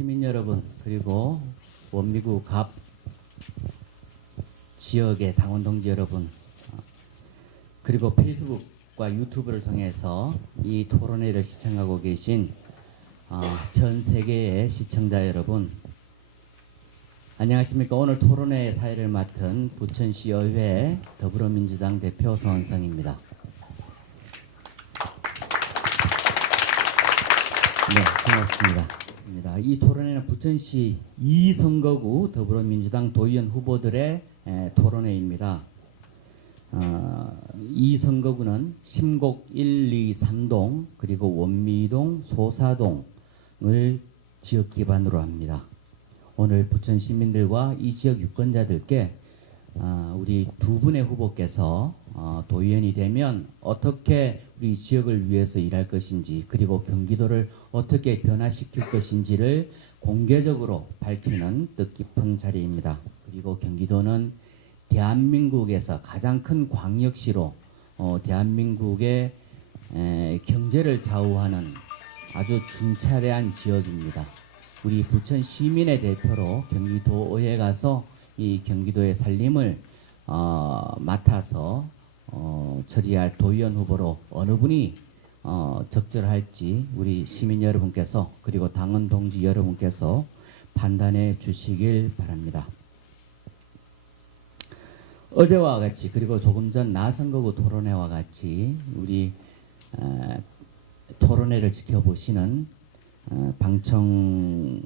시민 여러분, 그리고 원미구 갑 지역의 당원 동지 여러분, 그리고 페이스북과 유튜브를 통해서 이 토론회를 시청하고 계신 전 세계의 시청자 여러분, 안녕하십니까. 오늘 토론회 사회를 맡은 부천시 의회 더불어민주당 대표 서원성입니다. 네, 고맙습니다. 이 토론회는 부천시 2선거구 더불어민주당 도의원 후보들의 토론회입니다. 이 선거구는 심곡 1, 2, 3동 그리고 원미동, 소사동을 지역 기반으로 합니다. 오늘 부천 시민들과 이 지역 유권자들께 우리 두 분의 후보께서 도의원이 되면 어떻게 우리 지역을 위해서 일할 것인지, 그리고 경기도를 어떻게 변화시킬 것인지를 공개적으로 밝히는 뜻깊은 자리입니다. 그리고 경기도는 대한민국에서 가장 큰 광역시로 대한민국의 경제를 좌우하는 아주 중차대한 지역입니다. 우리 부천 시민의 대표로 경기도의회 가서 이 경기도의 살림을 맡아서 처리할 도의원 후보로 어느 분이 적절할지 우리 시민 여러분께서, 그리고 당원 동지 여러분께서 판단해 주시길 바랍니다. 어제와 같이, 그리고 조금 전 나선거구 토론회와 같이 우리 토론회를 지켜보시는 방청객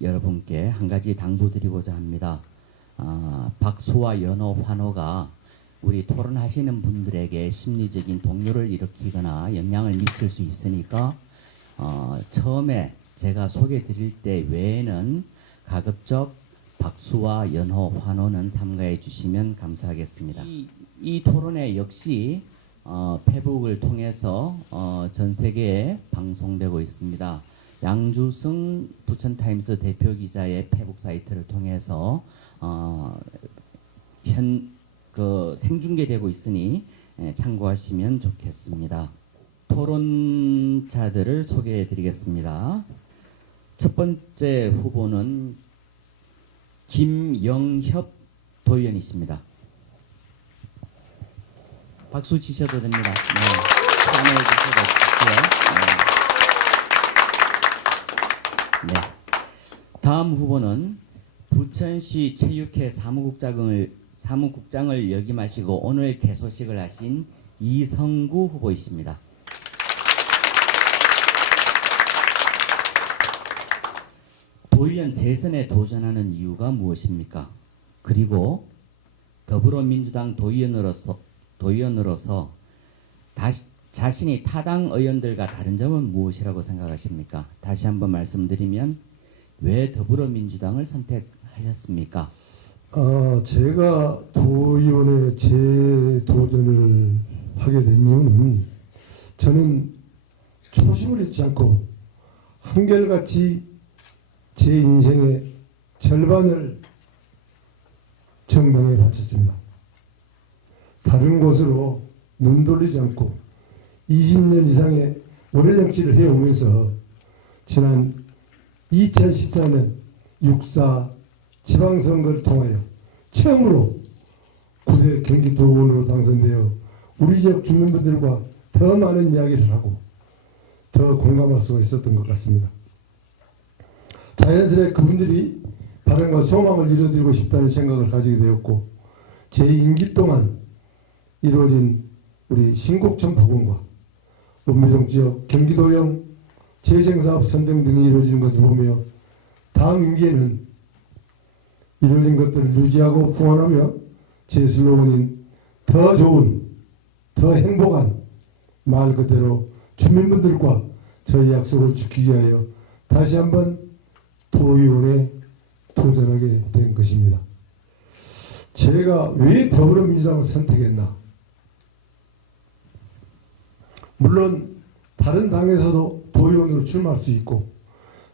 여러분께 한 가지 당부드리고자 합니다. 박수와 연호, 환호가 우리 토론하시는 분들에게 심리적인 동요를 일으키거나 영향을 미칠 수 있으니까 처음에 제가 소개 드릴 때 외에는 가급적 박수와 연호, 환호는 삼가해 주시면 감사하겠습니다. 이 토론회 역시 페북을 통해서 전 세계에 방송되고 있습니다. 양주승 부천타임스 대표 기자의 페북 사이트를 통해서 생중계되고 있으니 참고하시면 좋겠습니다. 토론자들을 소개해 드리겠습니다. 첫 번째 후보는 김영협 도의원이십니다. 박수 치셔도 됩니다. 네, 참여해 주셔도 좋고요. 네. 다음 후보는 부천시 체육회 사무국장을 역임하시고 오늘 개소식을 하신 이성구 후보이십니다. 도의원 재선에 도전하는 이유가 무엇입니까? 그리고 더불어민주당 도의원으로서 자신이 타당 의원들과 다른 점은 무엇이라고 생각하십니까? 다시 한번 말씀드리면 왜 더불어민주당을 선택하셨습니까? 제가 도의원에 재도전을 하게 된 이유는 저는 초심을 잃지 않고 한결같이 제 인생의 절반을 정당에 바쳤습니다. 다른 곳으로 눈 돌리지 않고 20년 이상의 오래 정치를 해오면서 지난 2014년 6.4 지방선거를 통하여 처음으로 9대 경기도의원으로 당선되어 우리 지역 주민분들과 더 많은 이야기를 하고 더 공감할 수가 있었던 것 같습니다. 자연스레 그분들이 바람과 소망을 이뤄드리고 싶다는 생각을 가지게 되었고, 제 임기 동안 이루어진 우리 신곡천 복원과 원미동 지역 경기도형 재생사업 선정 등이 이루어지는 것을 보며 다음 임기에는 이루어진 것들을 유지하고 봉헌하며 제 슬로건인 더 좋은, 더 행복한 말 그대로 주민분들과 저희 약속을 지키기 위하여 다시 한번 도의원에 도전하게 된 것입니다. 제가 왜 더불어민주당을 선택했나? 물론 다른 당에서도 도의원으로 출마할 수 있고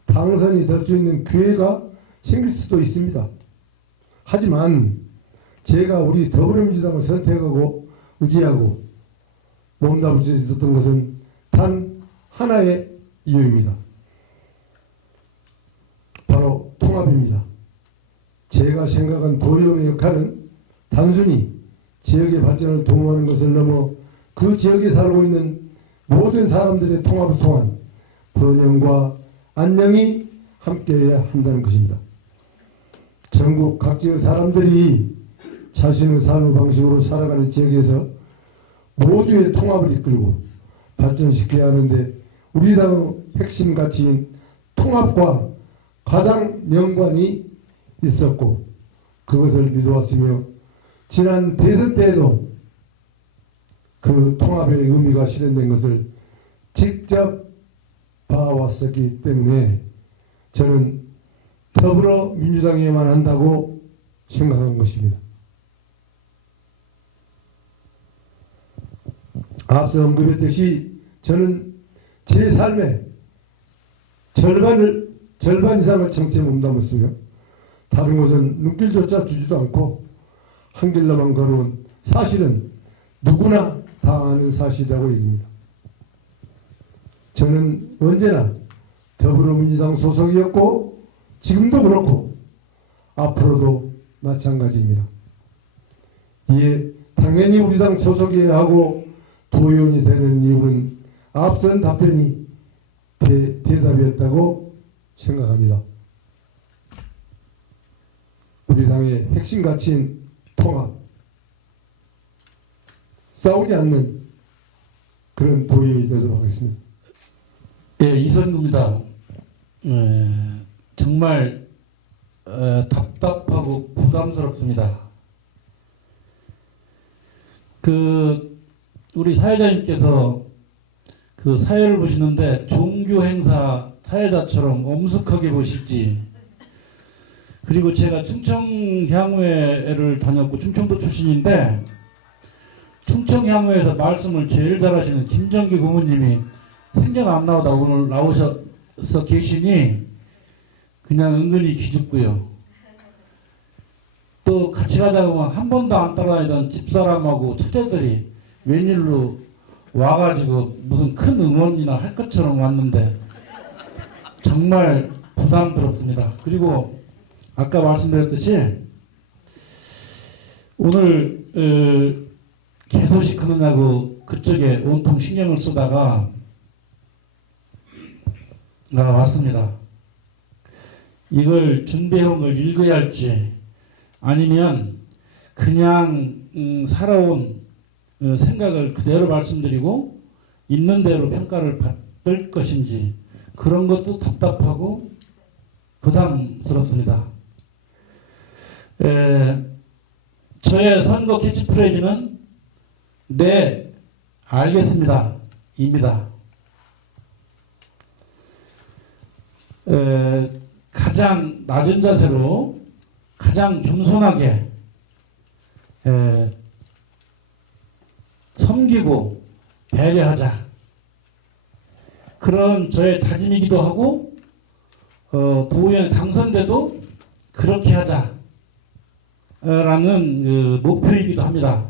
당선이 될 수 있는 기회가 생길 수도 있습니다. 하지만 제가 우리 더불어민주당을 선택하고 의지하고 몸담을 수 있었던 것은 단 하나의 이유입니다. 통합입니다. 제가 생각한 도의원의 역할은 단순히 지역의 발전을 도모하는 것을 넘어 그 지역에 살고 있는 모든 사람들의 통합을 통한 번영과 안녕이 함께해야 한다는 것입니다. 전국 각지의 사람들이 자신의 삶의 방식으로 살아가는 지역에서 모두의 통합을 이끌고 발전시켜야 하는데 우리 당의 핵심 가치인 통합과 가장 연관이 있었고 그것을 믿어왔으며 지난 대선 때에도 그 통합의 의미가 실현된 것을 직접 봐왔었기 때문에 저는 더불어민주당에만 한다고 생각한 것입니다. 앞서 언급했듯이 저는 제 삶의 절반 이상을 정치에 몸담았으며 다른 곳은 눈길조차 주지도 않고 한 길로만 걸어온 사실은 누구나 다 아는 사실이라고 얘기합니다. 저는 언제나 더불어민주당 소속이었고 지금도 그렇고 앞으로도 마찬가지입니다. 이에 당연히 우리 당 소속이어야 하고 도의원이 되는 이유는 앞선 답변이 대답이었다고 생각합니다. 우리 당의 핵심 가치인 통합, 싸우지 않는 그런 도의원이 되도록 하겠습니다. 예, 이선구입니다. 정말 답답하고 부담스럽습니다. 우리 사회자님께서 그 사회를 보시는데 종교 행사 사회자처럼 엄숙하게 보실지, 그리고 제가 충청향후회를 다녔고 충청도 출신인데 충청향후회에서 말씀을 제일 잘하시는 김정기 고모님이 생전 안 나오다 오늘 나오셔서 계시니 그냥 은근히 기죽고요. 또 같이 가자고 하면 한 번도 안 따라다니던 집사람하고 처제들이 웬일로 와가지고 무슨 큰 응원이나 할 것처럼 왔는데 정말 부담스럽습니다. 그리고 아까 말씀드렸듯이 오늘 개소식 하느냐고 그쪽에 온통 신경을 쓰다가 왔습니다. 이걸 준비해온 걸 읽어야 할지 아니면 그냥 살아온 생각을 그대로 말씀드리고 있는 대로 평가를 받을 것인지 그런 것도 답답하고 부담스럽습니다. 저의 선거 캐치프레이즈는 네, 알겠습니다. 입니다. 가장 낮은 자세로 가장 겸손하게 섬기고 배려하자. 그런 저의 다짐이기도 하고 도의원에 당선돼도 그렇게 하자 라는 목표이기도 합니다.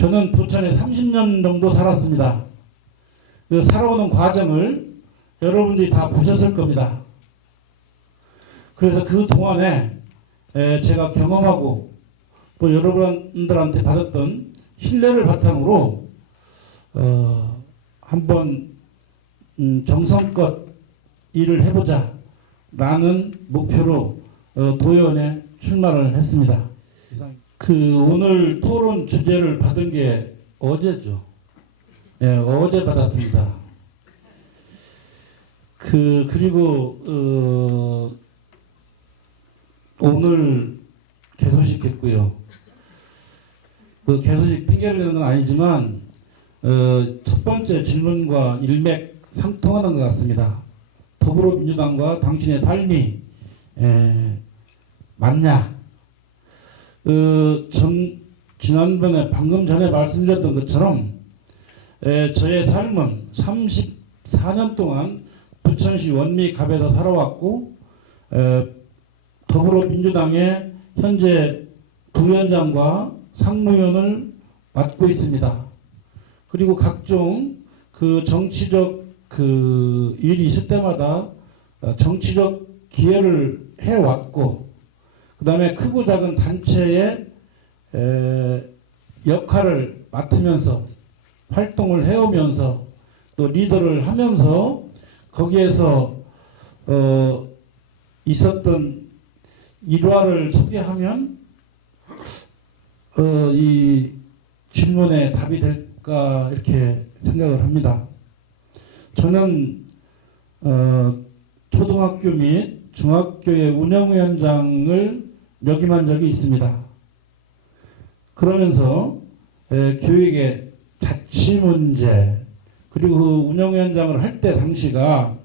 저는 부천에 30년 정도 살았습니다. 살아오는 과정을 여러분들이 다 보셨을 겁니다. 그래서 그 동안에 제가 경험하고 또 여러분들한테 받았던 신뢰를 바탕으로 한번 정성껏 일을 해보자 라는 목표로 도의원에 출마를 했습니다. 오늘 토론 주제를 받은 게 어제죠. 네, 어제 받았습니다. 그리고 오늘 개소식 했고요. 개소식 핑계를 대는 건 아니지만 첫 번째 질문과 일맥상통하는 것 같습니다. 더불어민주당과 당신의 삶이 맞냐? 지난번에 방금 전에 말씀드렸던 것처럼 저의 삶은 34년 동안 부천시 원미갑에서 살아왔고 더불어민주당의 현재 부위원장과 상무위원을 맡고 있습니다. 그리고 각종 정치적 일이 있을 때마다 정치적 기여를 해왔고, 그 다음에 크고 작은 단체의 역할을 맡으면서 활동을 해오면서 또 리더를 하면서 거기에서 있었던 일화를 소개하면 이 질문에 답이 될까 이렇게 생각을 합니다. 저는 초등학교 및 중학교의 운영위원장을 역임한 적이 있습니다. 그러면서 교육의 자치 문제 그리고 그 운영위원장을 할 때 당시가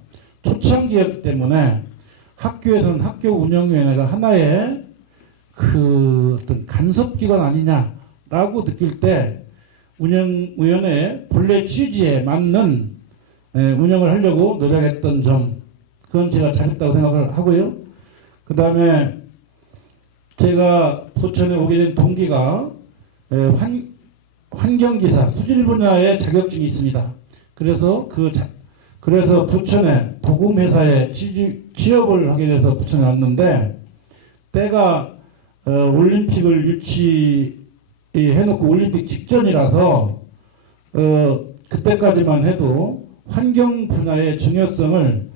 초창기였기 때문에 학교에서는 학교 운영위원회가 하나의 그 어떤 간섭기관 아니냐라고 느낄 때 운영위원회의 본래 취지에 맞는 운영을 하려고 노력했던 점, 그건 제가 잘했다고 생각을 하고요. 그 다음에 제가 부천에 오게 된 동기가 환경기사 수질 분야의 자격증이 있습니다. 그래서 그래서 부천에 도금회사에 취업을 하게 돼서 부천에 왔는데, 때가 올림픽을 유치해놓고 올림픽 직전이라서 그때까지만 해도 환경 분야의 중요성을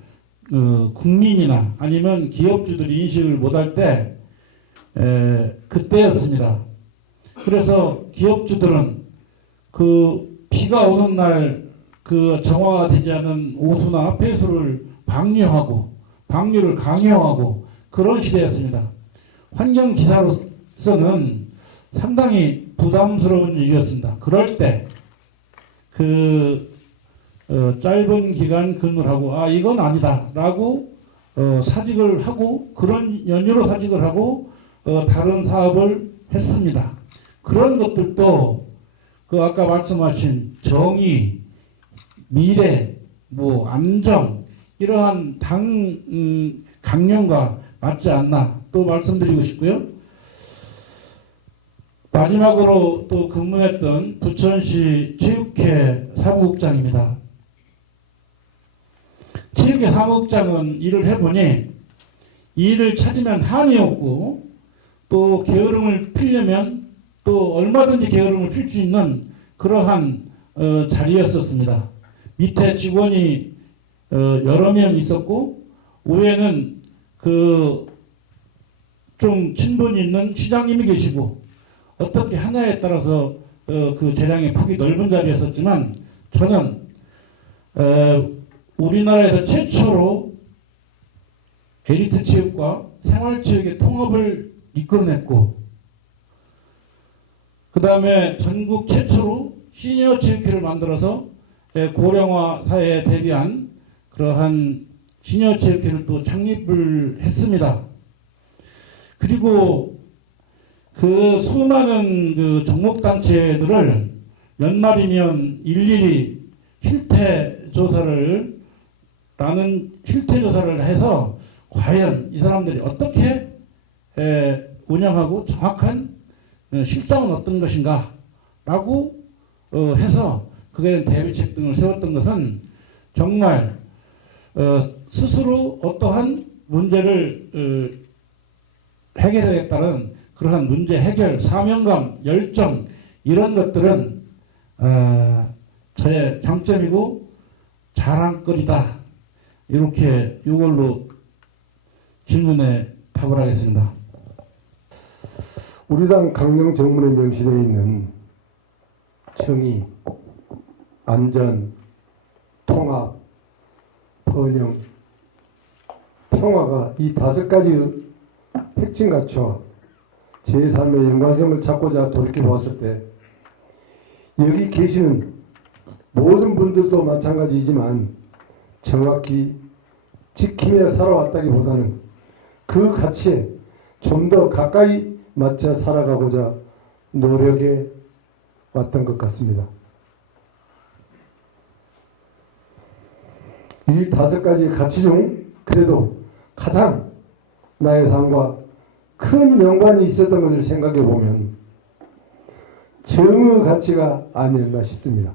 국민이나 아니면 기업주들이 인식을 못할 때 그때였습니다. 그래서 기업주들은 그 비가 오는 날 그 정화가 되지 않은 오수나 폐수를 방류를 강요하고 그런 시대였습니다. 환경기사로서는 상당히 부담스러운 일이었습니다. 그럴 때 짧은 기간 근무를 하고 이건 아니다 라고 사직을 하고, 그런 연유로 사직을 하고 다른 사업을 했습니다. 그런 것들도 아까 말씀하신 정의, 미래, 안정 이러한 강령과 맞지 않나 또 말씀드리고 싶고요. 마지막으로 또 근무했던 부천시 체육회 사무국장입니다. 체육회 사무국장은 일을 해보니 일을 찾으면 한이 없고, 또 게으름을 피려면 또 얼마든지 게으름을 필 수 있는 그러한 자리였었습니다. 밑에 직원이 여러 명 있었고, 위에는 좀 친분이 있는 시장님이 계시고, 어떻게 하냐에 따라서 그 재량의 폭이 넓은 자리였었지만, 저는 우리나라에서 최초로 엘리트 체육과 생활체육의 통합을 이끌어냈고, 그 다음에 전국 최초로 시니어 체육회를 만들어서 고령화 사회에 대비한 그러한 시니어 체육회를 또 창립을 했습니다. 그리고 그 수많은 종목단체들을 연말이면 일일이 실태 조사를 해서 과연 이 사람들이 어떻게 운영하고 정확한 실상은 어떤 것인가 라고 해서 그에 대한 대비책 등을 세웠던 것은 정말 스스로 어떠한 문제를 해결하겠다는 그러한 문제 해결, 사명감, 열정 이런 것들은 저의 장점이고 자랑거리다. 이렇게 이걸로 질문에 답을 하겠습니다. 우리 당 강령 정문에 명시되어 있는 정의, 안전, 통합, 번영, 평화가 이 5가지의 핵심 가치와 제3의 연관성을 찾고자 돌이켜보았을 때, 여기 계시는 모든 분들도 마찬가지이지만 정확히 지키며 살아왔다기보다는 그 가치에 좀 더 가까이 맞춰 살아가고자 노력해 왔던 것 같습니다. 이 5가지 가치 중 그래도 가장 나의 삶과 큰 연관이 있었던 것을 생각해 보면 정의 가치가 아니었나 싶습니다.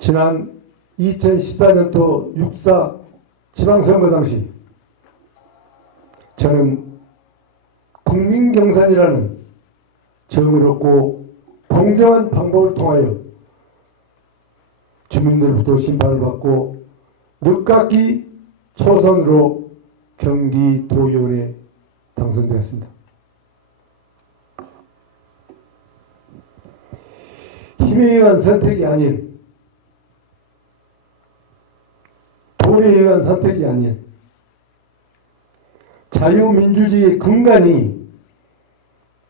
지난 2014년도 6.4 지방선거 당시 저는 국민경선이라는 정의롭고 공정한 방법을 통하여 주민들로부터 심판을 받고 늦깎이 초선으로 경기도의원에 당선되었습니다. 힘에 의한 선택이 아닌, 돈에 의한 선택이 아닌 자유민주주의의 근간이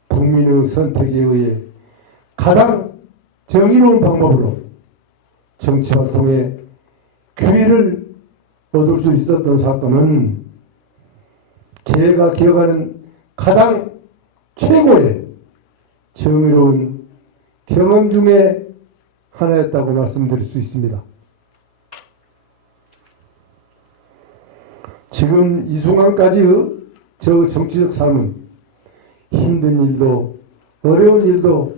국민의 선택에 의해 가장 정의로운 방법으로 정치활동에 기회를 얻을 수 있었던 사건은 제가 기억하는 가장 최고의 정의로운 경험 중에 하나였다고 말씀드릴 수 있습니다. 지금 이 순간까지의 저 정치적 삶은 힘든 일도 어려운 일도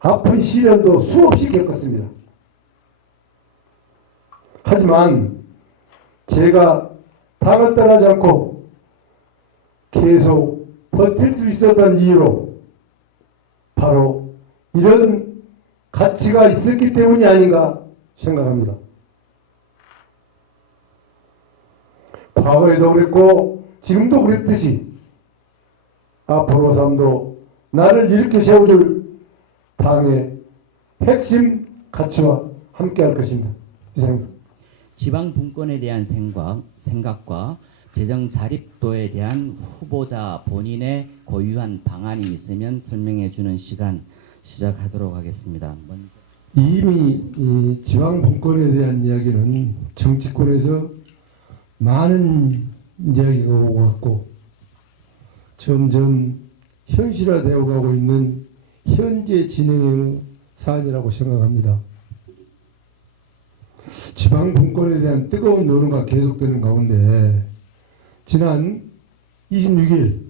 아픈 시련도 수없이 겪었습니다. 하지만 제가 당을 떠나지 않고 계속 버틸 수 있었던 이유로 바로 이런 가치가 있었기 때문이 아닌가 생각합니다. 과거에도 그랬고 지금도 그랬듯이 앞으로 삶도 나를 일으켜 세워줄 당의 핵심 가치와 함께할 것입니다. 이상입니다. 지방 분권에 대한 생각과 재정 자립도에 대한 후보자 본인의 고유한 방안이 있으면 설명해 주는 시간 시작하도록 하겠습니다. 이미 이 지방 분권에 대한 이야기는 정치권에서 많은 이야기가 오고 갔고 점점 현실화되어 가고 있는 현재 진행형 사안이라고 생각합니다. 지방 분권에 대한 뜨거운 논의가 계속되는 가운데 지난 26일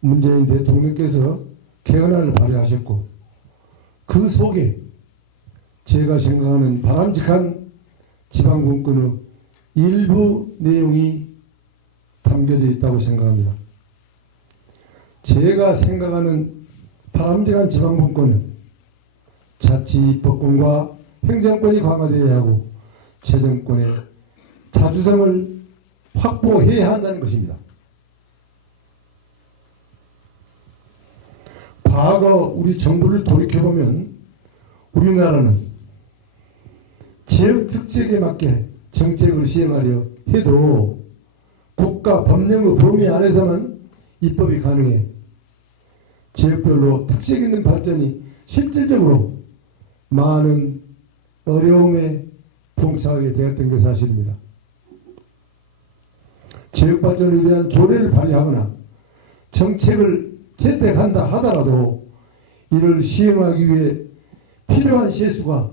문재인 대통령께서 개헌안을 발의하셨고 그 속에 제가 생각하는 바람직한 지방 분권의 일부 내용이 담겨져 있다고 생각합니다. 제가 생각하는 바람직한 지방 분권은 자치입법권과 행정권이 강화되어야 하고 재정권의 자주성을 확보해야 한다는 것입니다. 과거 우리 정부를 돌이켜보면 우리나라는 지역 특색에 맞게 정책을 시행하려 해도 국가 법령의 범위 안에서만 입법이 가능해 지역별로 특색 있는 발전이 실질적으로 많은 어려움에 봉착하게 되었던 게 사실입니다. 지역 발전에 대한 조례를 발의하거나 정책을 채택한다 하더라도 이를 시행하기 위해 필요한 세수가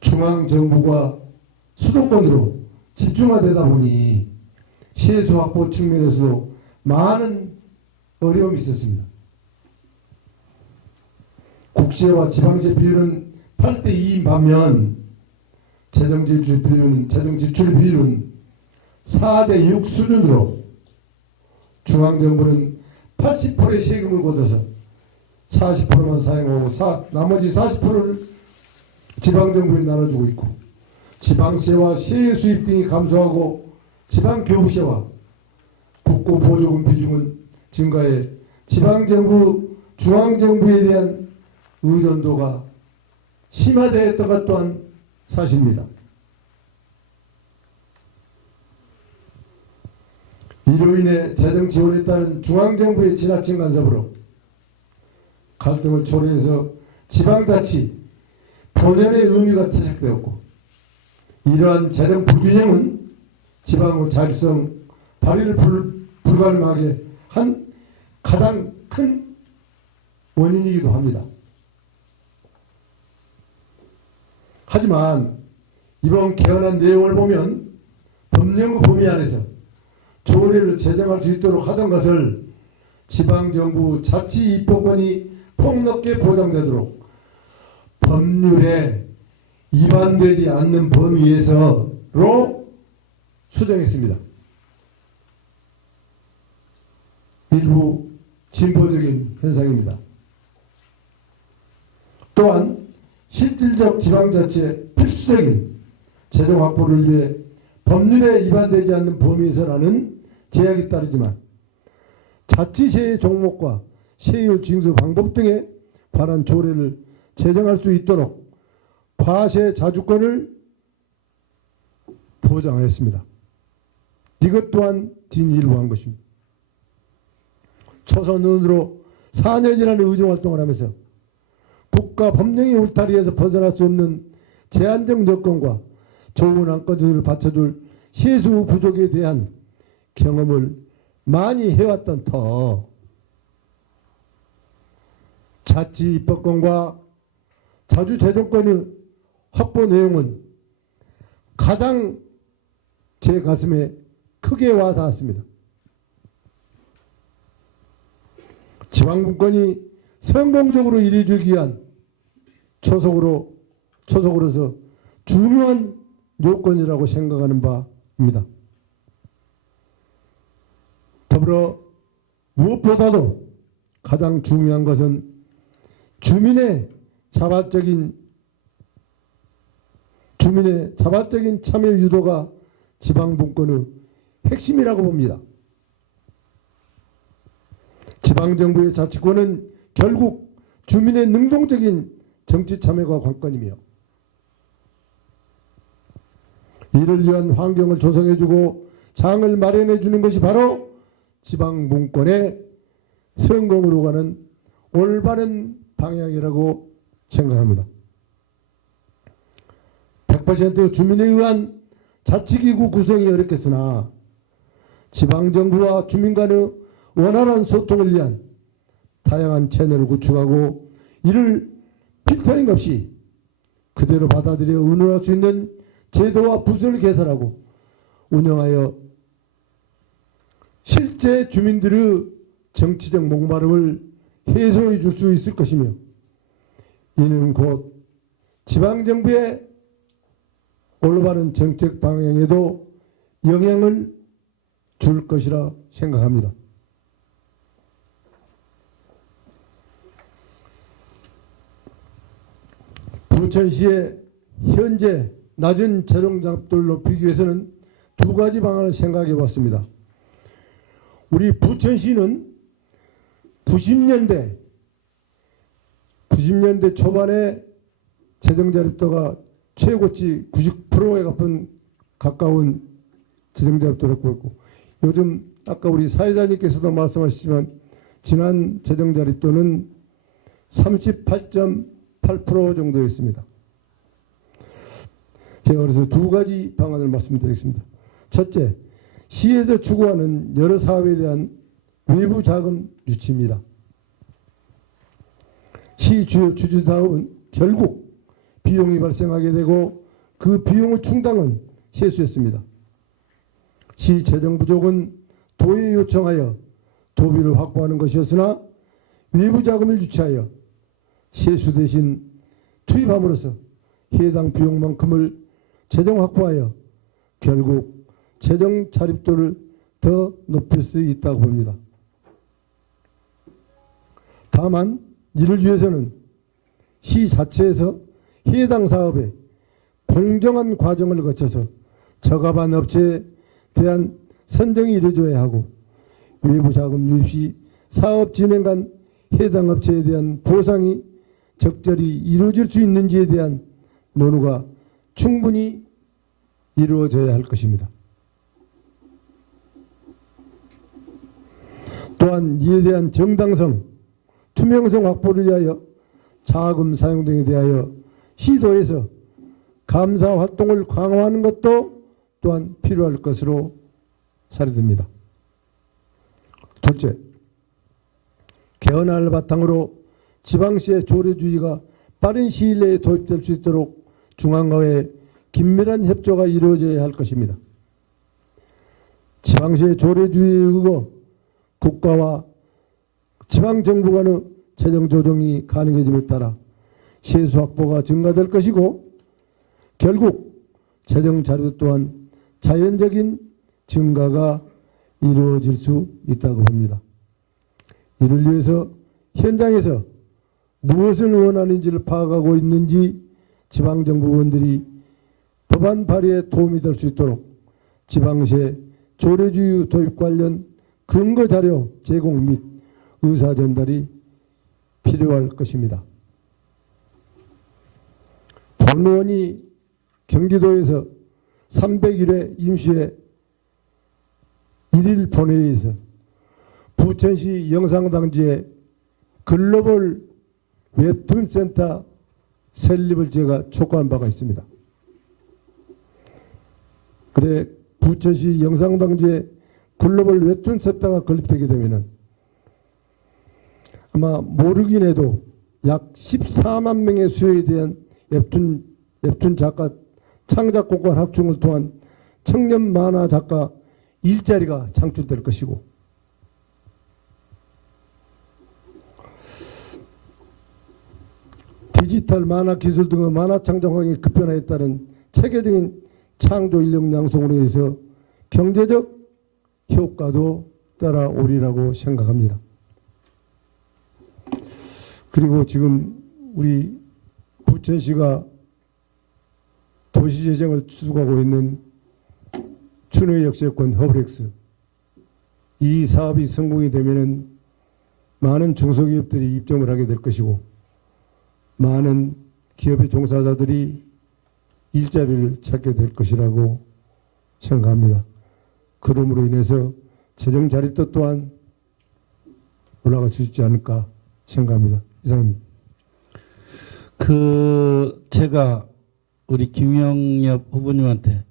중앙정부가 수도권으로 집중화되다 보니 세수 확보 측면에서 많은 어려움이 있었습니다. 국세와 지방세 비율은 8대2인 반면 재정지출 비율은 4대6 수준으로 중앙정부는 80%의 세금을 걷어서 40%만 사용하고 나머지 40%를 지방정부에 나눠주고 있고 지방세와 세액 수입 등이 감소하고 지방교부세와 국고보조금 비중은 증가해 지방정부, 중앙정부에 대한 의존도가 심화되었던 것 또한 사실입니다. 이로 인해 재정 지원에 따른 중앙정부의 지나친 간섭으로 갈등을 초래해서 지방자치 본연의 의미가 퇴색되었고 이러한 재정 불균형은 지방의 자율성 발휘를 불가능하게 한 가장 큰 원인이기도 합니다. 하지만 이번 개헌안 내용을 보면 법령의 범위 안에서 조례를 제정할 수 있도록 하던 것을 지방정부 자치입법권이 폭넓게 보장되도록 법률에 위반되지 않는 범위에서로 수정했습니다. 일부 진보적인 현상입니다. 또한 실질적 지방자치 필수적인 재정 확보를 위해 법률에 위반되지 않는 범위에서라는 제약이 따르지만 자치세의 종목과 세율 징수 방법 등에 관한 조례를 제정할 수 있도록 과세 자주권을 보장하였습니다. 이것 또한 진일보한 것입니다. 초선의원으로 4년이라는 의정활동을 하면서 국가 법령의 울타리에서 벗어날 수 없는 제한적 여건과 좋은 안건들을 받쳐줄 세수 부족에 대한 경험을 많이 해왔던 터 자치 입법권과 자주재정권의 확보 내용은 가장 제 가슴에 크게 와닿았습니다. 지방분권이 성공적으로 이루어지기 위한 초속으로서 중요한 요건이라고 생각하는 바입니다. 더불어 무엇보다도 가장 중요한 것은 주민의 자발적인 참여 유도가 지방분권의 핵심이라고 봅니다. 지방정부의 자치권은 결국 주민의 능동적인 정치 참여가 관건이며 이를 위한 환경을 조성해주고 장을 마련해주는 것이 바로 지방분권의 성공으로 가는 올바른 방향이라고 생각합니다. 100% 주민에 의한 자치기구 구성이 어렵겠으나 지방정부와 주민 간의 원활한 소통을 위한 다양한 채널을 구축하고 이를 필터링 없이 그대로 받아들여 운운할 수 있는 제도와 부서를 개설하고 운영하여 실제 주민들의 정치적 목마름을 해소해 줄 수 있을 것이며 이는 곧 지방정부의 올바른 정책 방향에도 영향을 줄 것이라 생각합니다. 부천시의 현재 낮은 재정장들로 비교해서는 두 가지 방안을 생각해 봤습니다. 우리 부천시는 90년대 초반에 재정자립도가 최고치 90%에 가까운 재정자립도를 보였고 요즘 아까 우리 사회자님께서도 말씀하셨지만 지난 재정자립도는 38.8% 정도였습니다. 제가 그래서 두 가지 방안을 말씀드리겠습니다. 첫째, 시에서 추구하는 여러 사업에 대한 외부 자금 유치입니다. 시 주요 추진 사업은 결국 비용이 발생하게 되고 그 비용의 충당은 세수였습니다. 시 재정 부족은 도에 요청하여 도비를 확보하는 것이었으나 외부 자금을 유치하여 세수 대신 투입함으로써 해당 비용만큼을 재정 확보하여 결국 재정 자립도를 더 높일 수 있다고 봅니다. 다만 이를 위해서는 시 자체에서 해당 사업에 공정한 과정을 거쳐서 적합한 업체에 대한 선정이 이루어져야 하고 외부 자금 유입 시 사업 진행 간 해당 업체에 대한 보상이 적절히 이루어질 수 있는지에 대한 논의가 충분히 이루어져야 할 것입니다. 또한 이에 대한 정당성, 투명성 확보를 위하여 자금 사용 등에 대하여 시도에서 감사 활동을 강화하는 것도 또한 필요할 것으로 사례됩니다. 둘째, 개헌안을 바탕으로 지방시의 조례주의가 빠른 시일 내에 도입될 수 있도록 중앙과의 긴밀한 협조가 이루어져야 할 것입니다. 지방시의 조례주의에 의거 국가와 지방정부 간의 재정 조정이 가능해짐에 따라 세수 확보가 증가될 것이고 결국 재정 자료 또한 자연적인 증가가 이루어질 수 있다고 봅니다. 이를 위해서 현장에서 무엇을 원하는지를 파악하고 있는지 지방정부원들이 법안 발의에 도움이 될 수 있도록 지방세 조례주의 도입 관련 근거 자료 제공 및 의사 전달이 필요할 것입니다. 본 의원이 경기도에서 301회 임시회 1일 본회의에서 부천시 영상당지에 글로벌 웹툰센터 설립을 제가 촉구한 바가 있습니다. 그래 부천시 영상당지에 글로벌 웹툰센터가 건립되게 되면은 아마 모르긴 해도 약 14만 명의 수요에 대한 웹툰 작가 창작곡과 학중을 통한 청년 만화 작가 일자리가 창출될 것이고 디지털 만화 기술 등의 만화 창작 환경의 급변화에 따른 체계적인 창조 인력 양성으로 해서 경제적 효과도 따라오리라고 생각합니다. 그리고 지금 우리 부천시가 도시재정을 추진하고 있는 춘의 역세권 허브렉스 이 사업이 성공이 되면은 많은 중소기업들이 입점을 하게 될 것이고 많은 기업의 종사자들이 일자리를 찾게 될 것이라고 생각합니다. 그러므로 인해서 재정 자립도 또한 올라갈 수 있지 않을까 생각합니다. 이상입니다. 제가 우리 김영엽 후보님한테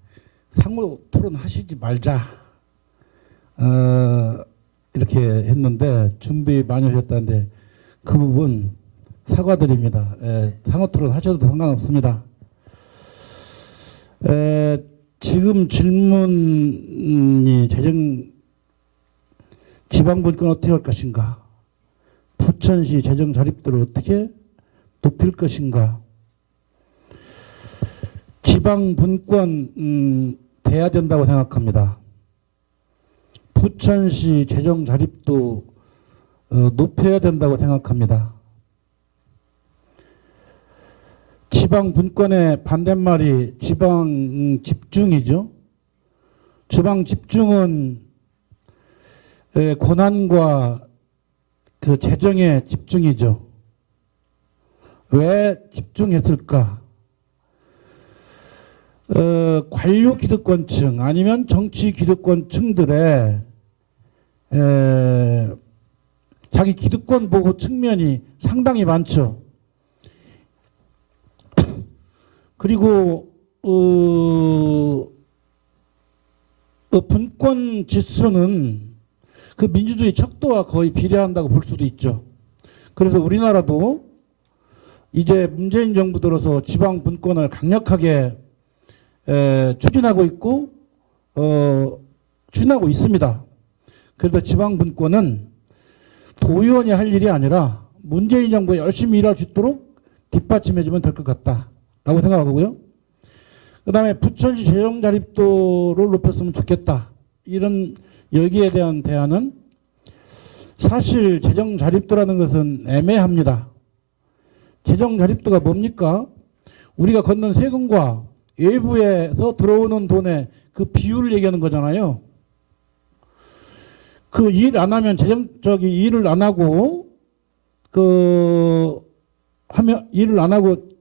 상호 토론하시지 말자 이렇게 했는데 준비 많이 하셨다는데 그 부분 사과드립니다. 상호 토론 하셔도 상관없습니다. 지금 질문이 지방분권 어떻게 할 것인가, 부천시 재정 자립도를 어떻게 높일 것인가, 지방분권 돼야 된다고 생각합니다. 부천시 재정 자립도 높여야 된다고 생각합니다. 지방 분권의 반대말이 지방 집중이죠. 지방 집중은 권한과 그 재정의 집중이죠. 왜 집중했을까? 관료 기득권층 아니면 정치 기득권층들의 자기 기득권 보호 측면이 상당히 많죠. 그리고 분권 지수는 그 민주주의 척도와 거의 비례한다고 볼 수도 있죠. 그래서 우리나라도 이제 문재인 정부 들어서 지방 분권을 강력하게 추진하고 있고 추진하고 있습니다. 그래서 지방 분권은 도의원이 할 일이 아니라 문재인 정부가 열심히 일할 수 있도록 뒷받침해주면 될 것 같다라고 생각하고요. 그 다음에 부천시 재정 자립도를 높였으면 좋겠다. 이런 여기에 대한 대안은 사실 재정 자립도라는 것은 애매합니다. 재정 자립도가 뭡니까? 우리가 걷는 세금과 외부에서 들어오는 돈의 그 비율을 얘기하는 거잖아요. 그 일 안 하면 일을 안 하고 일을 안 하고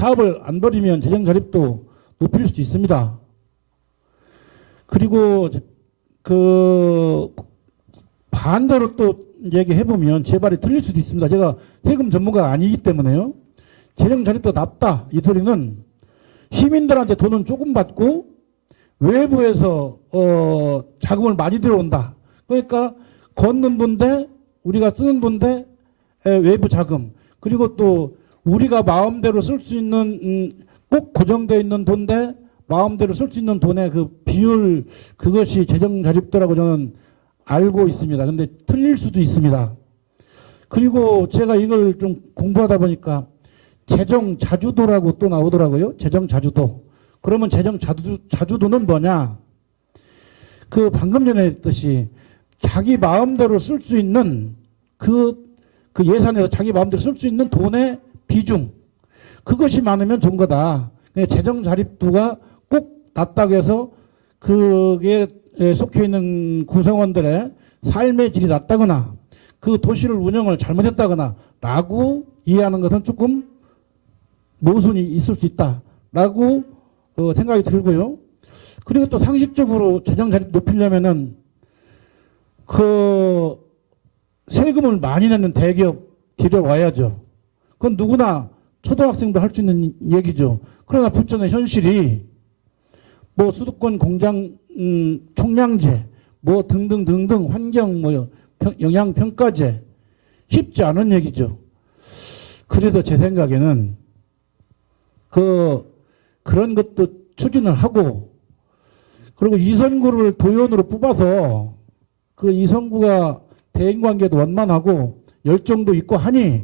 사업을 안 벌이면 재정 자립도 높일 수 있습니다. 그리고 반대로 또 얘기해 보면 제 말이 틀릴 수도 있습니다. 제가 세금 전문가가 아니기 때문에요. 재정 자립도 낮다 이 소리는 시민들한테 돈은 조금 받고 외부에서 자금을 많이 들어온다. 그러니까 걷는 분대 우리가 쓰는 분대 외부 자금, 그리고 또 우리가 마음대로 쓸 수 있는 꼭 고정되어 있는 돈대 마음대로 쓸 수 있는 돈의 그 비율, 그것이 재정 자립도라고 저는 알고 있습니다. 근데 틀릴 수도 있습니다. 그리고 제가 이걸 좀 공부하다 보니까 재정 자주도라고 또 나오더라고요. 재정 자주도. 그러면 재정 자주도는 뭐냐? 그 방금 전에 했듯이 자기 마음대로 쓸 수 있는 그 예산에서 자기 마음대로 쓸 수 있는 돈의 비중. 그것이 많으면 좋은 거다. 재정 자립도가 꼭 낮다고 해서 그게 속해 있는 구성원들의 삶의 질이 낮다거나 그 도시를 운영을 잘못했다거나 라고 이해하는 것은 조금 모순이 있을 수 있다라고 생각이 들고요. 그리고 또 상식적으로 재정 자립 높이려면은 그 세금을 많이 내는 대기업 들여와야죠. 그건 누구나 초등학생도 할 수 있는 얘기죠. 그러나 부천의 현실이 뭐 수도권 공장 총량제 뭐 등등등등 환경 뭐 영양평가제 쉽지 않은 얘기죠. 그래도 제 생각에는 그런 것도 추진을 하고 그리고 이선구를 도의원으로 뽑아서 그 이선구가 대인관계도 원만하고 열정도 있고 하니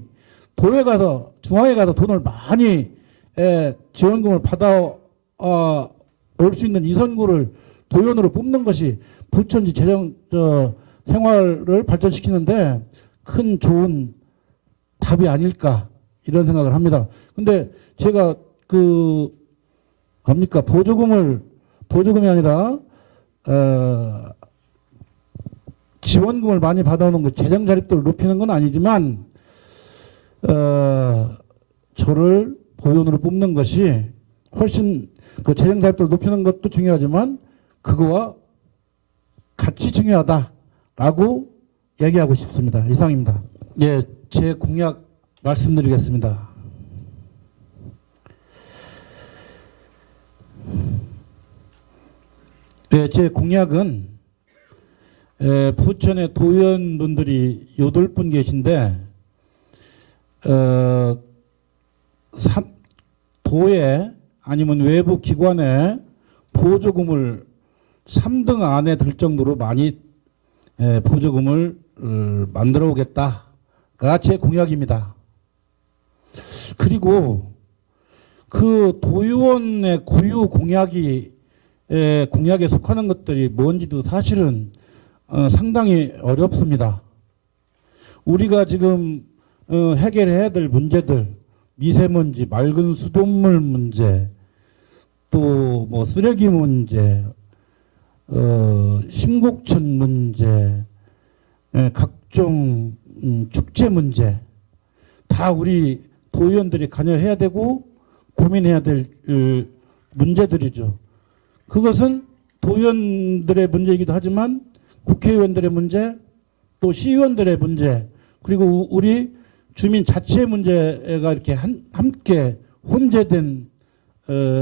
도에 가서 중앙에 가서 돈을 많이 지원금을 받아 올 수 있는 이선구를 도의원으로 뽑는 것이 부천시 재정 생활을 발전시키는데 큰 좋은 답이 아닐까 이런 생각을 합니다. 근데 제가 뭡니까 보조금이 아니라 지원금을 많이 받아오는 거 재정 자립도를 높이는 건 아니지만 저를 도의원으로 뽑는 것이 훨씬 그 재정 자립도를 높이는 것도 중요하지만 그거와 같이 중요하다라고 얘기하고 싶습니다. 이상입니다. 예, 제 공약 말씀드리겠습니다. 네, 제 공약은 부천의 도의원분들이 8분 계신데 도에 아니면 외부 기관에 보조금을 3등 안에 들 정도로 많이 보조금을 만들어 오겠다가 제 공약입니다. 그리고 그 도의원의 고유 공약에 속하는 것들이 뭔지도 사실은 상당히 어렵습니다. 우리가 지금 해결해야 될 문제들, 미세먼지, 맑은 수돗물 문제, 또 뭐 쓰레기 문제, 심곡천 문제, 각종 축제 문제 다 우리 도의원들이 관여해야 되고 고민해야 될 문제들이죠. 그것은 도의원들의 문제이기도 하지만 국회의원들의 문제, 또 시의원들의 문제, 그리고 우리 주민 자치의 문제가 이렇게 함께 혼재된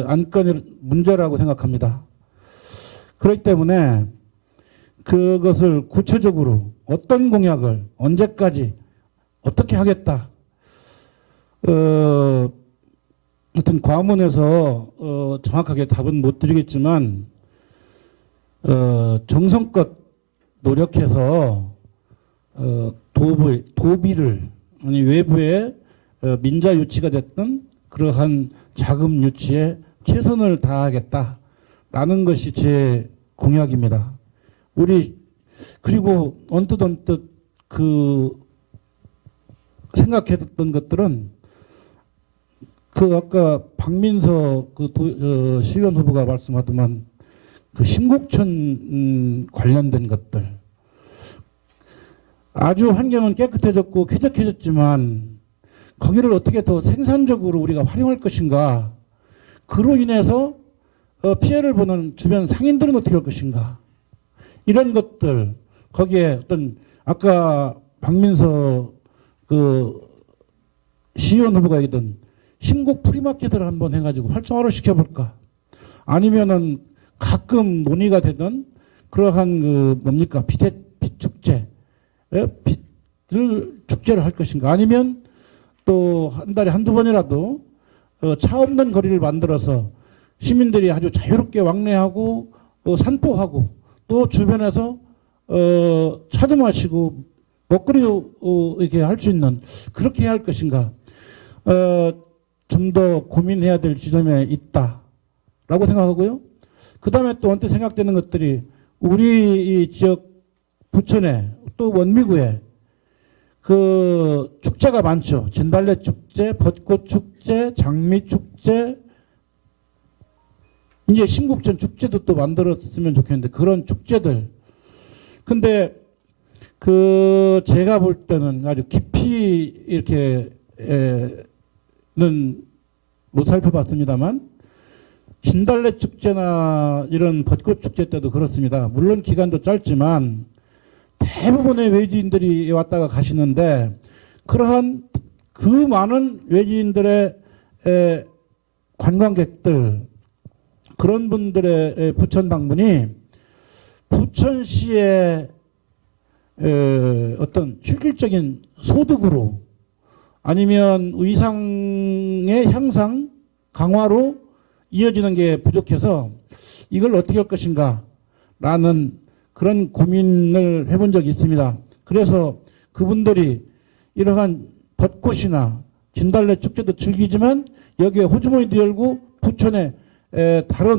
안건의 문제라고 생각합니다. 그렇기 때문에 그것을 구체적으로 어떤 공약을 언제까지 어떻게 하겠다. 하여튼 과문에서 정확하게 답은 못 드리겠지만 정성껏 노력해서 도비를 아니 외부에 민자 유치가 됐던 그러한 자금 유치에 최선을 다하겠다라는 것이 제 공약입니다. 그리고 언뜻 그 생각했던 것들은 아까 박민서 시의원 후보가 말씀하더만 그 심곡천 관련된 것들 아주 환경은 깨끗해졌고 쾌적해졌지만 거기를 어떻게 더 생산적으로 우리가 활용할 것인가, 그로 인해서 피해를 보는 주변 상인들은 어떻게 할 것인가, 이런 것들, 거기에 어떤 아까 박민서 시의원 후보가 얘기던 신곡 프리마켓을 한번 해가지고 활성화를 시켜볼까, 아니면은 가끔 논의가 되던 그러한 빛축제, 축제를 할 것인가, 아니면 또 한 달에 한두 번이라도 차 없는 거리를 만들어서 시민들이 아주 자유롭게 왕래하고 산보하고 또 주변에서 차도 마시고 먹거리 이렇게 할 수 있는 그렇게 해야 할 것인가? 좀 더 고민해야 될 지점에 있다라고 생각하고요. 그 다음에 또 언뜻 생각되는 것들이 우리 이 지역 부천에 또 원미구에 그 축제가 많죠. 진달래 축제, 벚꽃 축제, 장미 축제, 이제 신국전 축제도 또 만들었으면 좋겠는데 그런 축제들. 근데 그 제가 볼 때는 아주 깊이 이렇게는 못 살펴봤습니다만 진달래 축제나 이런 벚꽃 축제 때도 그렇습니다. 물론 기간도 짧지만 대부분의 외지인들이 왔다가 가시는데 그러한 그 많은 외지인들의 관광객들 그런 분들의 부천 방문이 부천시의 어떤 실질적인 소득으로 아니면 의상의 향상 강화로 이어지는 게 부족해서 이걸 어떻게 할 것인가 라는 그런 고민을 해본 적이 있습니다. 그래서 그분들이 이러한 벚꽃이나 진달래 축제도 즐기지만 여기에 호주머니도 열고 부천에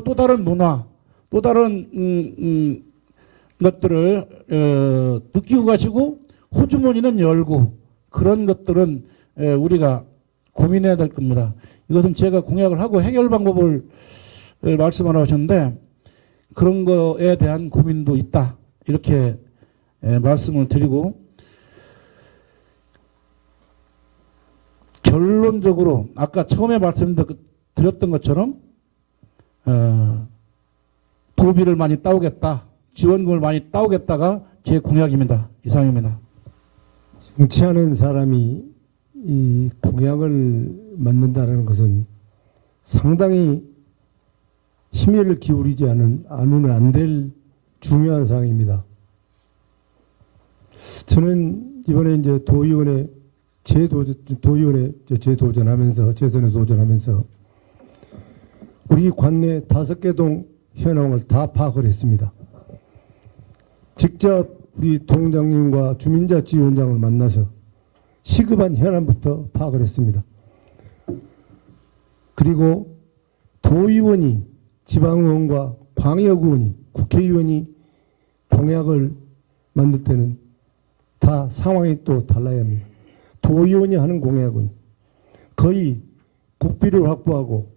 또 다른 문화, 또 다른 것들을 느끼고 가시고 호주머니는 열고 그런 것들은 우리가 고민해야 될 겁니다. 이것은 제가 공약을 하고 해결 방법을 말씀을 하셨는데 그런 거에 대한 고민도 있다. 이렇게 말씀을 드리고 결론적으로 아까 처음에 말씀드렸던 것처럼 도비를 많이 따오겠다. 지원금을 많이 따오겠다가 제 공약입니다. 이상입니다. 정치하는 사람이 이 공약을 만든다는 것은 상당히 심혈을 기울이지 않으면 안 될 중요한 사항입니다. 저는 이번에 이제 도의원에 재도전하면서 재선에 도전하면서 우리 관내 5개 동 현황을 다 파악을 했습니다. 직접 우리 동장님과 주민자치위원장을 만나서 시급한 현안부터 파악을 했습니다. 그리고 도의원이 지방의원과 광역의원이 국회의원이 공약을 만들 때는 다 상황이 또 달라야 합니다. 도의원이 하는 공약은 거의 국비를 확보하고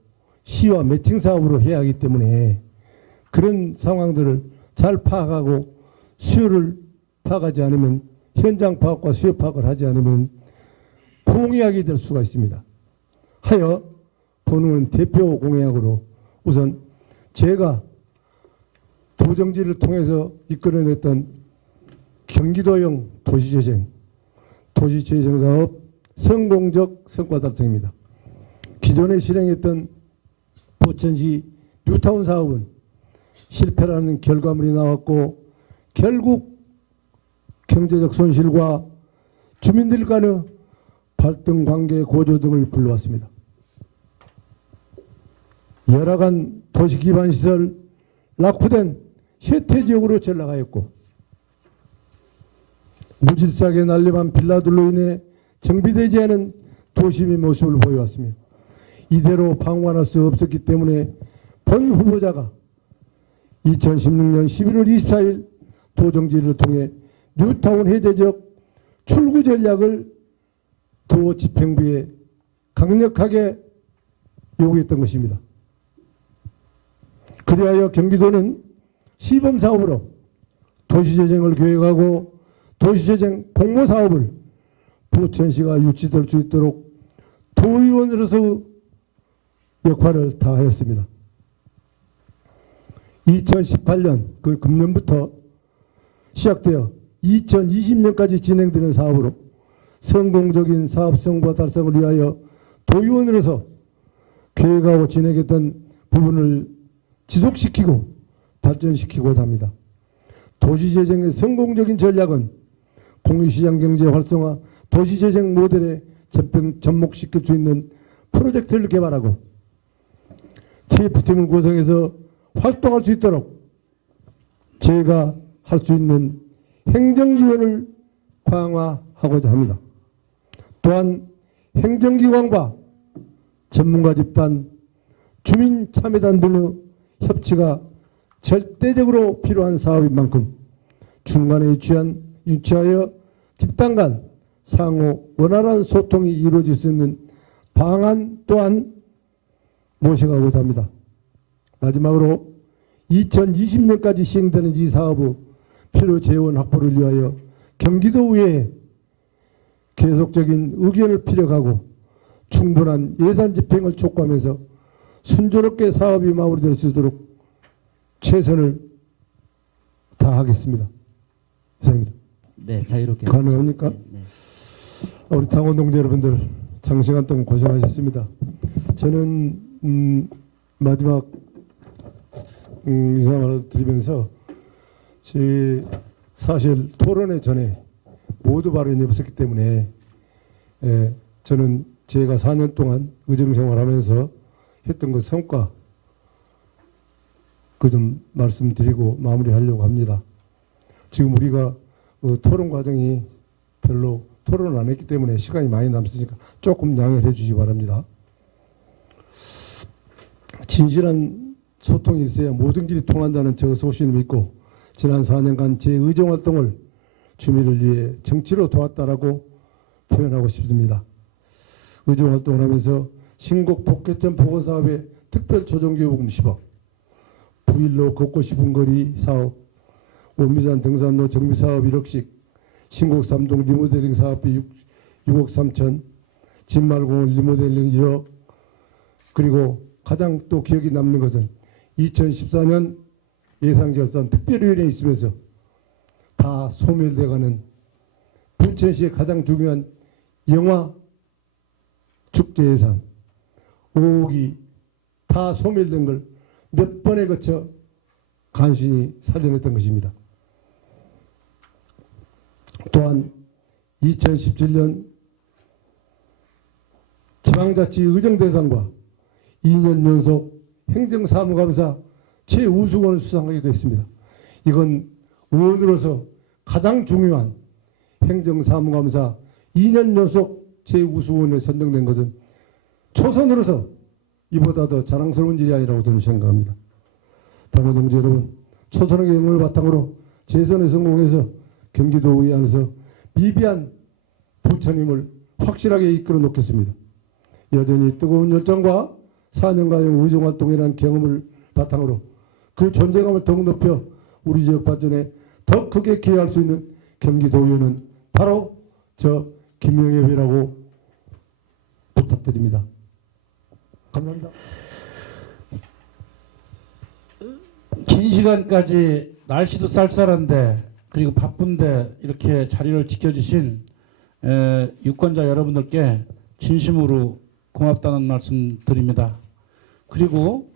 시와 매칭 사업으로 해야 하기 때문에 그런 상황들을 잘 파악하고 수요를 파악하지 않으면 현장 파악과 수요 파악을 하지 않으면 공약이 될 수가 있습니다. 하여 본은 대표 공약으로 우선 제가 도정지를 통해서 이끌어냈던 경기도형 도시재생 사업 성공적 성과 달성입니다. 기존에 실행했던 부천시 뉴타운 사업은 실패라는 결과물이 나왔고 결국 경제적 손실과 주민들 간의 발등 관계 고조 등을 불러왔습니다. 열악한 도시기반시설 낙후된 쇠퇴지역으로 전락하였고 무질서하게 난립한 빌라들로 인해 정비되지 않은 도심의 모습을 보여왔습니다. 이대로 방관할 수 없었기 때문에 본 후보자가 2016년 11월 24일 도정지를 통해 뉴타운 해제지역 출구 전략을 도 집행부에 강력하게 요구했던 것입니다. 그리하여 경기도는 시범사업으로 도시재생을 계획하고 도시재생 공모사업을 부천시가 유치될 수 있도록 도의원으로서 역할을 다하였습니다. 2018년 그 금년부터 시작되어 2020년까지 진행되는 사업으로 성공적인 사업 성과 달성을 위하여 도의원으로서 계획하고 진행했던 부분을 지속시키고 발전시키고자 합니다. 도시재생의 성공적인 전략은 공유시장 경제 활성화, 도시재생 모델에 접목시킬 수 있는 프로젝트를 개발하고 TF팀을 구성해서 활동할 수 있도록 제가 할 수 있는 행정지원을 강화하고자 합니다. 또한 행정기관과 전문가 집단, 주민참여단 등의 협치가 절대적으로 필요한 사업인 만큼 중간에 유치하여 집단 간 상호 원활한 소통이 이루어질 수 있는 방안 또한 모셔가고자 합니다. 마지막으로 2020년까지 시행되는 이 사업의 필요 재원 확보를 위하여 경기도의회에 계속적인 의견을 필요하고 충분한 예산 집행을 촉구하면서 순조롭게 사업이 마무리될 수 있도록 최선을 다하겠습니다. 이상입니다. 네, 자유롭게. 가능합니까? 네. 우리 당원 동지 여러분들 장시간 동안 고생하셨습니다. 저는 마지막 인사말을 드리면서 사실 토론회 전에 모두 발언이 없었기 때문에 저는 제가 4년 동안 의정생활하면서 했던 그 성과 그 좀 말씀드리고 마무리하려고 합니다. 지금 우리가 토론 과정이 별로 토론을 안 했기 때문에 시간이 많이 남으니까 조금 양해를 해주시기 바랍니다. 진실한 소통이 있어야 모든 길이 통한다는 저 소신을 믿고 지난 4년간 제 의정활동을 주민을 위해 정치로 도왔다라고 표현하고 싶습니다. 의정활동을 하면서 신곡 복개점 보건사업의 특별조정교육금 10억, 부일로 걷고 싶은 거리 사업, 원미산 등산로 정비사업 1억씩, 신곡 3동 리모델링 사업비 6억 3천, 진말공원 리모델링 1억, 그리고 가장 또 기억이 남는 것은 2014년 예산결산 특별위원회에 있으면서 다 소멸돼가는 부천시의 가장 중요한 영화 축제 예산 5억이 다 소멸된 걸 몇 번에 거쳐 간신히 살려냈던 것입니다. 또한 2017년 지방자치 의정대상과 2년 연속 행정사무감사 최우수원을 수상하게 됐습니다. 이건 의원으로서 가장 중요한 행정사무감사 2년 연속 최우수원에 선정된 것은 초선으로서 이보다 더 자랑스러운 일이 아니라고 저는 생각합니다. 당원 동지 여러분, 초선의 경험을 바탕으로 재선에 성공해서 경기도의회 안에서 미비한 부처님을 확실하게 이끌어 놓겠습니다. 여전히 뜨거운 열정과 4년간의 의정활동이라는 경험을 바탕으로 그 존재감을 더욱 높여 우리 지역 발전에 더 크게 기여할 수 있는 경기도의회는 바로 저 김영애 회라고 부탁드립니다. 감사합니다. 긴 시간까지 날씨도 쌀쌀한데 그리고 바쁜데 이렇게 자리를 지켜주신 유권자 여러분들께 진심으로 고맙다는 말씀 드립니다. 그리고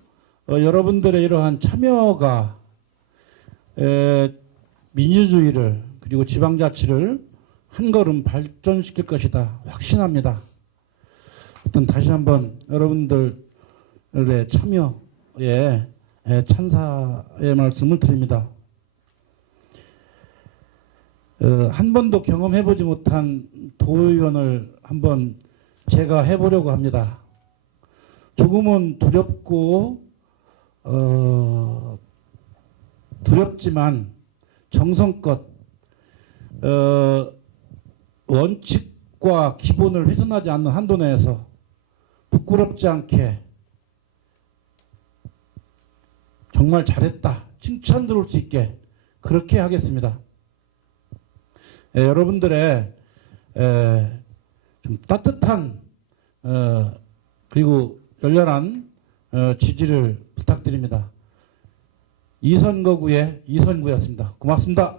여러분들의 이러한 참여가 민주주의를 그리고 지방자치를 한 걸음 발전시킬 것이다 확신합니다. 하여튼 다시 한번 여러분들의 참여에 찬사의 말씀을 드립니다. 한 번도 경험해보지 못한 도의원을 한번 제가 해보려고 합니다. 조금은 두렵지만 정성껏 원칙과 기본을 훼손하지 않는 한도 내에서 부끄럽지 않게 정말 잘했다 칭찬 들을 수 있게 그렇게 하겠습니다. 여러분들의 좀 따뜻한 그리고 열렬한 지지를 부탁드립니다. 이선거구의 이선구였습니다. 고맙습니다.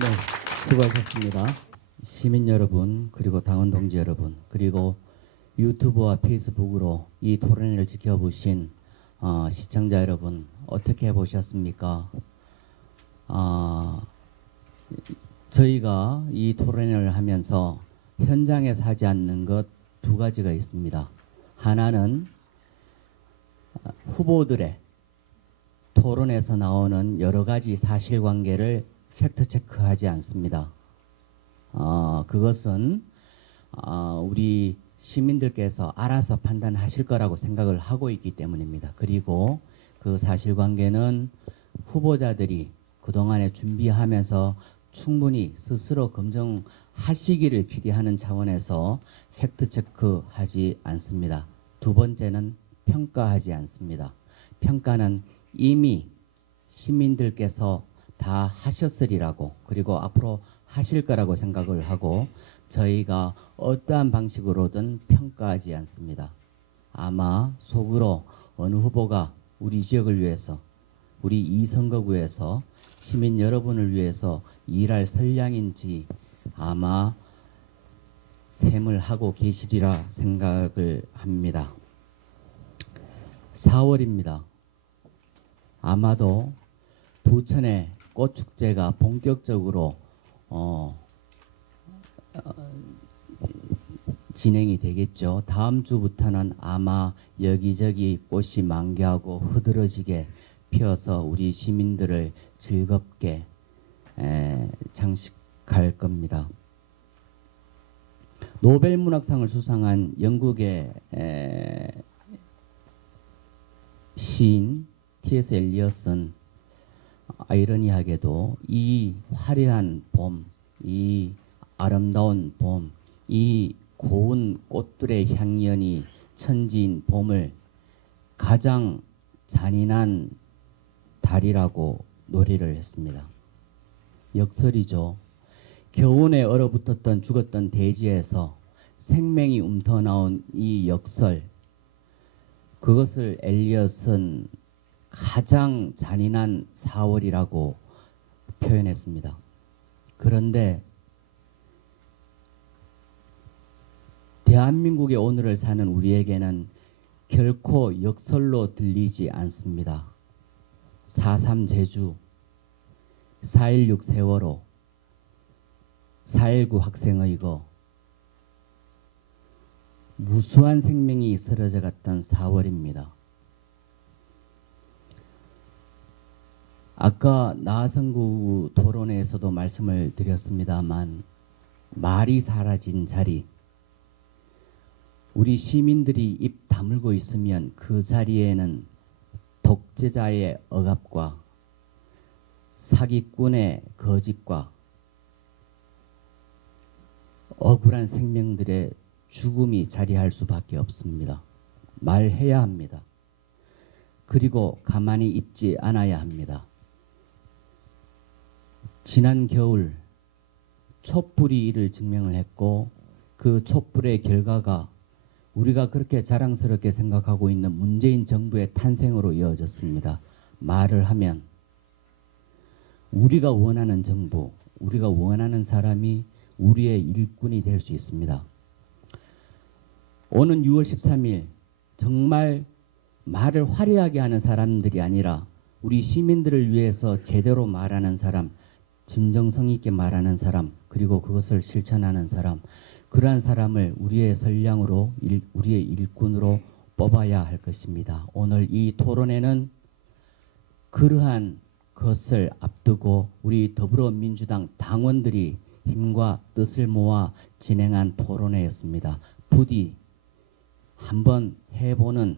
네, 수고하셨습니다. 시민 여러분, 그리고 당원 동지 여러분, 그리고 유튜브와 페이스북으로 이 토론회를 지켜보신 시청자 여러분, 어떻게 보셨습니까? 저희가 이 토론회를 하면서 현장에서 하지 않는 것 두 가지가 있습니다. 하나는 후보들의 토론에서 나오는 여러 가지 사실관계를 팩트체크하지 않습니다. 그것은 우리 시민들께서 알아서 판단하실 거라고 생각을 하고 있기 때문입니다. 그리고 그 사실관계는 후보자들이 그동안에 준비하면서 충분히 스스로 검증하시기를 기대하는 차원에서 팩트체크하지 않습니다. 두 번째는 평가하지 않습니다. 평가는 이미 시민들께서 다 하셨으리라고, 그리고 앞으로 하실 거라고 생각을 하고 저희가 어떠한 방식으로든 평가하지 않습니다. 아마 속으로 어느 후보가 우리 지역을 위해서, 우리 이 선거구에서 시민 여러분을 위해서 일할 선량인지 아마 셈을 하고 계시리라 생각을 합니다. 4월입니다. 아마도 부천의 꽃축제가 본격적으로 진행이 되겠죠. 다음 주부터는 아마 여기저기 꽃이 만개하고 흐드러지게 피어서 우리 시민들을 즐겁게 장식할 겁니다. 노벨문학상을 수상한 영국의 시인 T.S. 엘리엇은 아이러니하게도 이 화려한 봄, 이 아름다운 봄, 이 고운 꽃들의 향연이 천지인 봄을 가장 잔인한 달이라고 노래를 했습니다. 역설이죠. 겨운에 얼어붙었던 죽었던 대지에서 생명이 움터나온 이 역설, 그것을 엘리엇은 가장 잔인한 4월이라고 표현했습니다. 그런데 대한민국의 오늘을 사는 우리에게는 결코 역설로 들리지 않습니다. 4.3 제주, 4.16 세월호, 4.19 학생의거, 무수한 생명이 쓰러져 갔던 4월입니다. 아까 나선구 토론회에서도 말씀을 드렸습니다만 말이 사라진 자리, 우리 시민들이 입 다물고 있으면 그 자리에는 독재자의 억압과 사기꾼의 거짓과 억울한 생명들의 죽음이 자리할 수밖에 없습니다. 말해야 합니다. 그리고 가만히 있지 않아야 합니다. 지난 겨울 촛불이 이를 증명을 했고 그 촛불의 결과가 우리가 그렇게 자랑스럽게 생각하고 있는 문재인 정부의 탄생으로 이어졌습니다. 말을 하면 우리가 원하는 정부, 우리가 원하는 사람이 우리의 일꾼이 될 수 있습니다. 오는 6월 13일 정말 말을 화려하게 하는 사람들이 아니라 우리 시민들을 위해서 제대로 말하는 사람, 진정성 있게 말하는 사람, 그리고 그것을 실천하는 사람, 그러한 사람을 우리의 선량으로, 우리의 일꾼으로 뽑아야 할 것입니다. 오늘 이 토론회는 그러한 것을 앞두고 우리 더불어민주당 당원들이 힘과 뜻을 모아 진행한 토론회였습니다. 부디 한번 해보는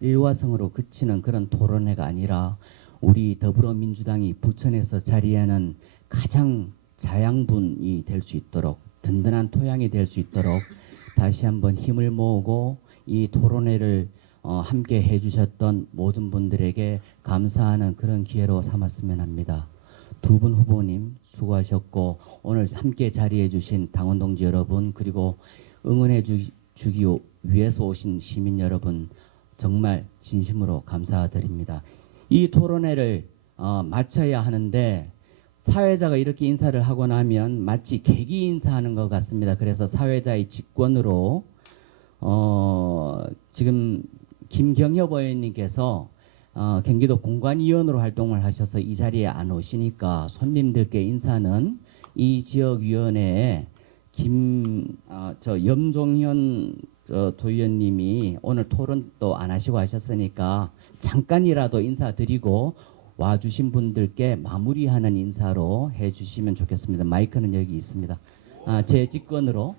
일화성으로 그치는 그런 토론회가 아니라 우리 더불어민주당이 부천에서 자리하는 가장 자양분이 될 수 있도록, 든든한 토양이 될 수 있도록 다시 한번 힘을 모으고 이 토론회를 함께 해주셨던 모든 분들에게 감사하는 그런 기회로 삼았으면 합니다. 두 분 후보님 수고하셨고 오늘 함께 자리해 주신 당원 동지 여러분, 그리고 응원해 주기 위해서 오신 시민 여러분, 정말 진심으로 감사드립니다. 이 토론회를 마쳐야 하는데 사회자가 이렇게 인사를 하고 나면 마치 계기 인사하는 것 같습니다. 그래서 사회자의 직권으로 지금 김경협 의원님께서 경기도 공관위원으로 활동을 하셔서 이 자리에 안 오시니까 손님들께 인사는 이 지역위원회에 염종현 도의원님이 오늘 토론도 안 하시고 하셨으니까 잠깐이라도 인사드리고 와주신 분들께 마무리하는 인사로 해주시면 좋겠습니다. 마이크는 여기 있습니다. 제 직권으로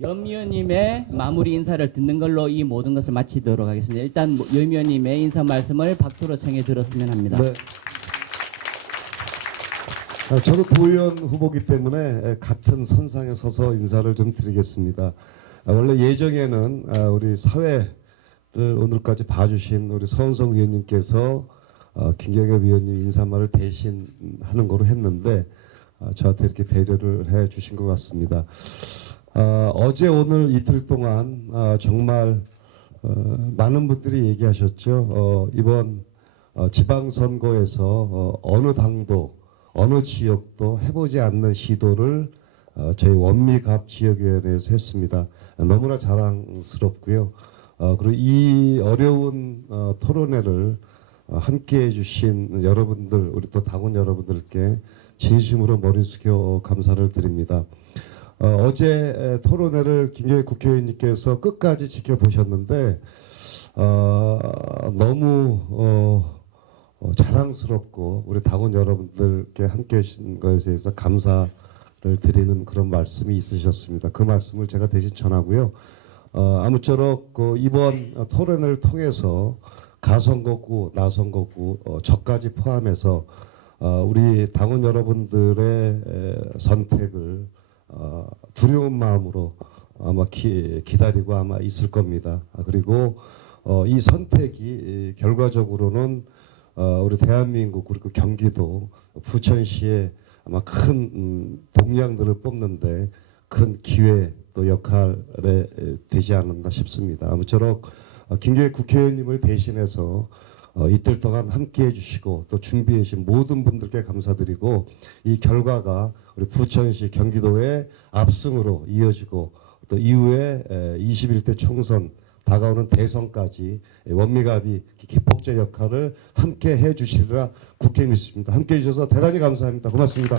염위원님의 마무리 인사를 듣는 걸로 이 모든 것을 마치도록 하겠습니다. 일단 염위원님의 인사 말씀을 박수로 청해 들었으면 합니다. 네. 저도 도의원 후보기 때문에 같은 선상에 서서 인사를 좀 드리겠습니다. 원래 예정에는 우리 사회를 오늘까지 봐주신 우리 서은석 위원님께서 김경엽 위원님 인사말을 대신하는 거로 했는데 저한테 이렇게 배려를 해 주신 것 같습니다. 어제 오늘 이틀 동안 정말 많은 분들이 얘기하셨죠. 이번 지방선거에서 어느 당도 어느 지역도 해보지 않는 시도를 저희 원미갑 지역위원회에서 했습니다. 너무나 자랑스럽고요. 그리고 이 어려운 토론회를 함께 해주신 여러분들, 우리 또 당원 여러분들께 진심으로 머리 숙여 감사를 드립니다. 어제 토론회를 김경희 국회의원님께서 끝까지 지켜보셨는데 너무 자랑스럽고 우리 당원 여러분들께 함께 해주신 것에 대해서 감사를 드리는 그런 말씀이 있으셨습니다. 그 말씀을 제가 대신 전하고요. 아무쪼록 이번 토론을 통해서 가선거구, 나선거구, 저까지 포함해서 우리 당원 여러분들의 선택을 두려운 마음으로 아마 기다리고 아마 있을 겁니다. 그리고 이 선택이 결과적으로는 우리 대한민국 그리고 경기도 부천시에 아마 큰 동량들을 뽑는데 큰 기회 또 역할에 되지 않았나 싶습니다. 아무쪼록 김경희 국회의원님을 대신해서 이틀 동안 함께해 주시고 또 준비해 주신 모든 분들께 감사드리고 이 결과가 우리 부천시 경기도의 압승으로 이어지고 또 이후에 21대 총선 다가오는 대선까지 원미갑이 기폭제 역할을 함께 해 주시리라 굳게 믿습니다. 함께 해 주셔서 대단히 감사합니다. 고맙습니다.